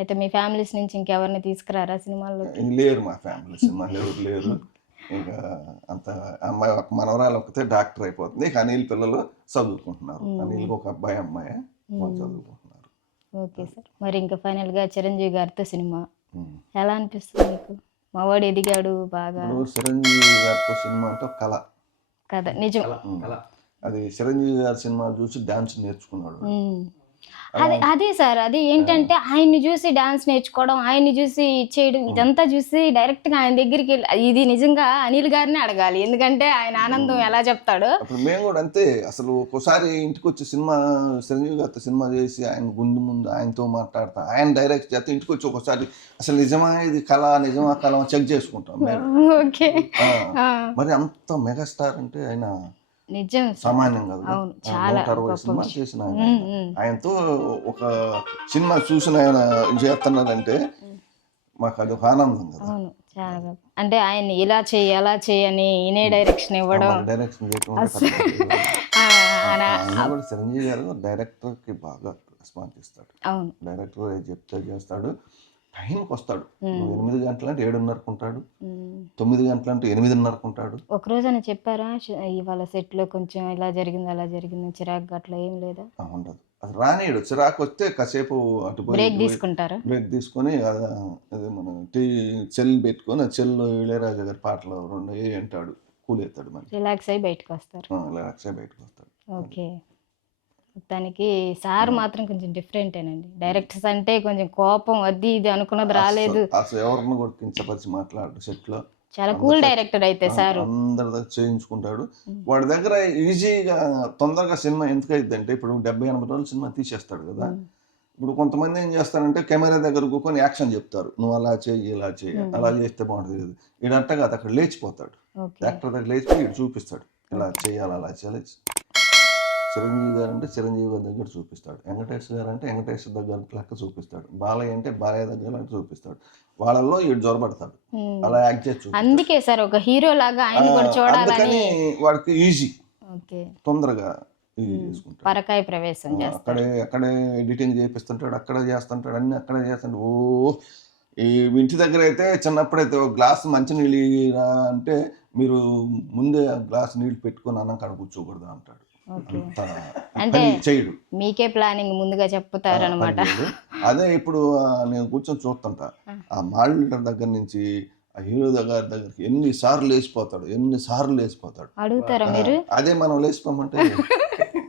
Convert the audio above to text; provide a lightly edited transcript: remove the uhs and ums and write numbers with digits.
అయితే మీ ఫ్యామిలీస్ నుంచి ఇంకెవరిని తీసుకురారా సినిమాల్లోకి? లేరు మా ఫ్యామిలీ సినిమాలు ఎవరు లేరు. ఇంకా అంత అమ్మాయి ఒక మనవరాలు ఒకతే డాక్టర్ అయిపోతుంది. ఇక అనిల్ పిల్లలు చదువుకుంటున్నారు. అనిల్కి ఒక అబ్బాయి అమ్మాయి వాళ్ళు చదువుకుంటున్నారు. Okay sir. మరి ఇంకా ఫైనల్గా చిరంజీవి గారితో సినిమా ఉమ్. ఎలా అనిపిస్తుంది మీకు? మావాడు ఎదిగాడు బాగా ఇప్పుడు చిరంజీవి గారితో సినిమా అంటే ఒక కళ. కదా, నిజం. అది చిరంజీవి గారి సినిమా చూసి డాన్స్ నేర్చుకున్నాడు. అదే సార్, అది ఏంటంటే ఆయన్ని చూసి డాన్స్ నేర్చుకోవడం, ఆయన్ని చూసి చేయడం, ఇదంతా చూసి డైరెక్ట్ గా ఆయన దగ్గరికి వెళ్ళి ఇది నిజంగా అనిల్ గారిని అడగాలి. ఎందుకంటే ఆయన ఆనందం ఎలా చెప్తాడో. అప్పుడు మేము కూడా అంతే. అసలు ఒకసారి ఇంటికి వచ్చి సినిమా చిరంజీవి గారితో సినిమా చేసి ఆయన ముందు ఆయనతో మాట్లాడతా, ఆయన డైరెక్ట్ చేస్తే ఇంటికి వచ్చి ఒకసారి అసలు నిజమా ఇది కళ, నిజమా కళ చెక్ చేసుకుంటాం మేము. ఓకే. మరి అంత మెగాస్టార్ అంటే ఆయన నిజం సామాన్యం కాదు. అవును, చాలా 160 సినిమా చేసిన ఆయనతో ఒక సినిమా చూసిన ఆయన చేస్తున్నాడంటే మాకు అది ఒక ఆనందం కదా. అవును, చాలా. అంటే ఆయన ఇలా చేయి అలా చేయని ఈయనే డైరెక్షన్ ఇవ్వడం, డైరెక్షన్ చేయడం. చిరంజీవి గారు డైరెక్టర్ కి బాగా రెస్పాన్స్ ఇస్తాడు. అవును, డైరెక్టర్ చెప్తే చేస్తాడు. టైంకి వస్తాడు. 8 గంటలు అంటే 7:30కు ఉంటాడు, 9 గంటలు అంటే 8:30కు ఉంటాడు. ఒక రోజు అని చెప్పారా ఇవాళ సెట్ లో కొంచెం ఇలా జరిగింది అలా జరిగింది చిరాకు అట్లా ఏం లేదా? ఉండదు. అది రానియడు. చిరాకు వస్తే కాసేపు అటు బ్రేక్ తీసుకుంటారా? బ్రేక్ తీసుకొని అదే మన చెల్ పెట్టుకొని ఆ చెల్లో ఇళయరాజా గారి పాటలు 2 అంటాడు, కూల్ అవుతాడు. మరి రిలాక్స్ అయ్యి బయటకు వస్తారు. రిలాక్స్ అయ్యి బయటకు వస్తాడు. ఓకే. మొత్తానికి సార్ మాత్రం కొంచెం డిఫరెంటేనండి. డైరెక్టర్స్ అంటే కొంచెం కోపం అది ఇది అనుకున్నది రాలేదు. అసలు ఎవరిని కూడా కించపరిచి మాట్లాడు. సెట్ లో చాలా కూల్ డైరెక్టర్ అయితే సార్. అందరి దగ్గర చేయించుకుంటాడు. వాడి దగ్గర ఈజీగా తొందరగా సినిమా ఎందుకు అయింది అంటే, ఇప్పుడు 70-80 రోజులు సినిమా తీసేస్తాడు కదా. ఇప్పుడు కొంతమంది ఏం చేస్తారంటే కెమెరా దగ్గర కూర్చొని యాక్షన్ చెప్తారు, నువ్వు అలా చేయి ఇలా చేయి అలా చేస్తే బాగుంటుంది కదా. ఈడంట కాదు, అక్కడ లేచిపోతాడు. యాక్టర్ దగ్గర లేచిపోయి ఇటు చూపిస్తాడు, ఇలా చేయాలి అలా చేయాలి. చిరంజీవి గారు అంటే చిరంజీవి గారి దగ్గర చూపిస్తాడు, వెంకటేశ్వర గారు అంటే వెంకటేశ్వర దగ్గర లెక్క చూపిస్తాడు, బాలయ్య అంటే బాలయ్య దగ్గర లెక్క చూపిస్తాడు. వాళ్ళల్లో ఈడు జొరబడతాడు, అలా యాక్ట్ చేసి. అందుకే సార్ ఒక హీరో లాగా ఆయన కూడా చూడాలని వాడికి ఈజీ, తొందరగా ఈజీ చేసుకుంటాడు. పరకాయ ప్రవేశం అక్కడే ఎడిటింగ్ చేపిస్తుంటాడు, అక్కడే చేస్తుంటాడు, అన్ని అక్కడే చేస్తుంటాడు. ఈ ఇంటి దగ్గర అయితే చిన్నప్పుడైతే ఒక గ్లాస్ మంచినీళ్ళు అంటే మీరు ముందే గ్లాస్ నీళ్ళు పెట్టుకొని అన్నం కాడ కూర్చోకూడదు అంటాడు. అంటే మీకే ప్లానింగ్ ముందుగా చెప్తారనమాట. అదే ఇప్పుడు నేను కూర్చొని చూస్తుంటా, ఆ మాల్డర్ దగ్గర నుంచి ఆ హీరో దగ్గరికి ఎన్నిసార్లు లేచిపోతాడు. అడుగుతారా మీరు? అదే మనం లేచిపోమంటే